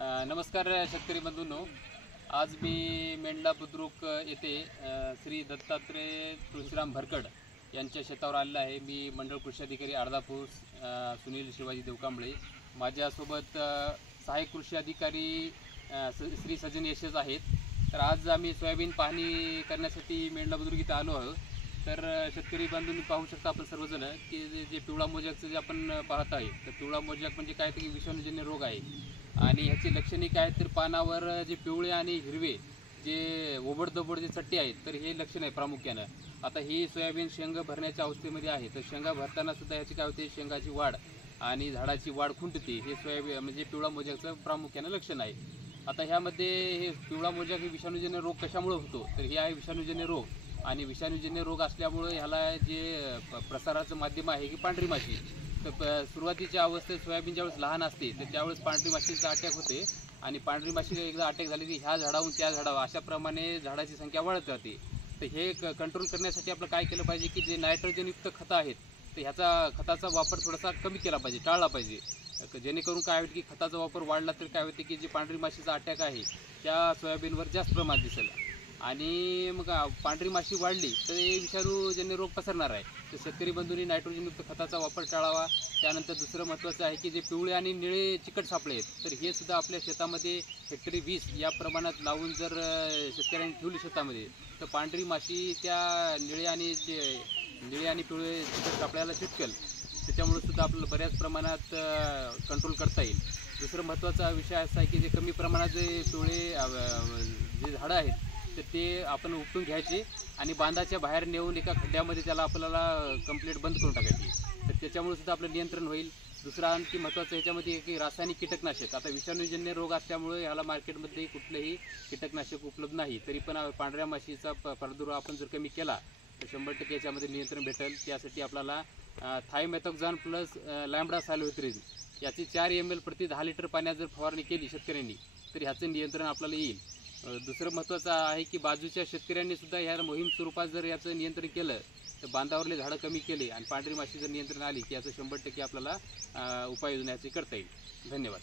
नमस्कार शेतकरी बंधूंनो, आज मी मेंढला बुद्रुक येथे श्री दत्तात्रय तुळशीराम भरकड यांच्या शेतावर आलेला आहे। मी मंडळ कृषी अधिकारी अर्धापूर सुनील शिवाजी देवकांबळे, माझ्यासोबत सहाय्यक कृषी अधिकारी श्री सजन यशच आहेत। तर आज आम्ही सोयाबीन पाहणी करण्यासाठी मेंढला बुद्रुक इथे आलो आहोत। तर शेतकरी बांधूंनी पाहू शकता आपण सर्वजण की जे पिवळा मोजकचं जे आपण पाहत आहे, तर पिवळा मोजक म्हणजे काय तर विषाणूजन्य रोग आहे आणि ह्याची लक्षणे काय तर पानावर जे पिवळे आणि हिरवे जे ओबडधोबड जे चट्टे आहेत, तर हे लक्षण आहे प्रामुख्यानं। आता ही सोयाबीन शेंग भरण्याच्या अवस्थेमध्ये आहे, तर शेंगा भरताना सुद्धा ह्याची काय होते, शेंगाची वाढ आणि झाडाची वाढ खुंटते, हे सोयाबीन म्हणजे पिवळा मोजकचं प्रामुख्यानं लक्षण आहे। आता ह्यामध्ये हे पिवळा मोजक हे विषाणूजन्य रोग कशामुळे होतो, तर हे आहे विषाणूजन्य रोग आणि विषाणूजन्य रोग असल्यामुळे ह्याला जे प्रसाराचं माध्यम आहे की पांढरी माशी। तर सुरुवातीच्या अवस्थेत सोयाबीन ज्यावेळेस लहान असते तर त्यावेळेस पांढरी माशीचा अटॅक होते आणि पांढरी माशी एकदा अटॅक झाली की ह्या झाडाहून त्या झाडावर अशाप्रमाणे झाडाची संख्या वाढत राहते। तर हे कंट्रोल करण्यासाठी आपलं काय केलं पाहिजे की जे नायट्रोजनयुक्त खतं आहेत, तर ह्याचा खताचा वापर थोडासा कमी केला पाहिजे, टाळला पाहिजे, जेणेकरून काय होईल की खताचा वापर वाढला तर काय होते की जे पांढरी माशीचा अटॅक आहे त्या सोयाबीनवर जास्त प्रमाणात दिसेल आणि मग पांढरी माशी वाढली तर हे विषाणूजन्य रोग पसरणार आहे। तर शेतकरी बंधूंनी नायट्रोजनयुक्त खताचा वापर टाळावा। त्यानंतर दुसरं महत्त्वाचं आहे की जे पिवळे आणि निळे चिकट सापळे आहेत, तर हे सुद्धा आपल्या शेतामध्ये हेक्टरी 20 या प्रमाणात लावून जर शेतकऱ्यांनी ठेवली शेतामध्ये, तर पांढरी माशी त्या निळे आणि पिवळे चिकट सापळ्याला चिटकेल, त्याच्यामुळे सुद्धा आपल्याला बऱ्याच प्रमाणात कंट्रोल करता येईल। दुसरं महत्त्वाचा विषय असा आहे की जे कमी प्रमाणात जे पिवळे जे झाडं आहेत तर ते आपण उपटून घ्यायचे आणि बांधाच्या बाहेर नेऊन एका खड्ड्यामध्ये त्याला आपल्याला कंप्लीट बंद करून टाकायची, तर त्याच्यामुळे सुद्धा आपलं नियंत्रण होईल। दुसरं आणखी महत्त्वाचं ह्याच्यामध्ये की रासायनिक कीटकनाशक, आता विषाणूजन्य रोग असल्यामुळे ह्याला मार्केटमध्ये कुठलंही कीटकनाशक उपलब्ध नाही, तरी पण पांढऱ्या माशीचा प्रादुर्भाव आपण जर कमी केला तर 100% याच्यामध्ये नियंत्रण भेटेल। त्यासाठी आपल्याला थायमेथॉक्झान प्लस लॅम्बडा सायलोथ्रिन याची 4 ml प्रति 10 लिटर पाण्यात जर फवारणी केली शेतकऱ्यांनी तर ह्याचं नियंत्रण आपल्याला येईल। दुसरं महत्त्वाचं आहे की बाजूच्या शेतकऱ्यांनी सुद्धा ह्या मोहीम स्वरूपात जर याचं नियंत्रण केलं तर बांधावरले झाडं कमी केले आणि पांढरी माशी जर नियंत्रण आली की याचं 100% आपल्याला उपाययोजना याची करता येईल। धन्यवाद।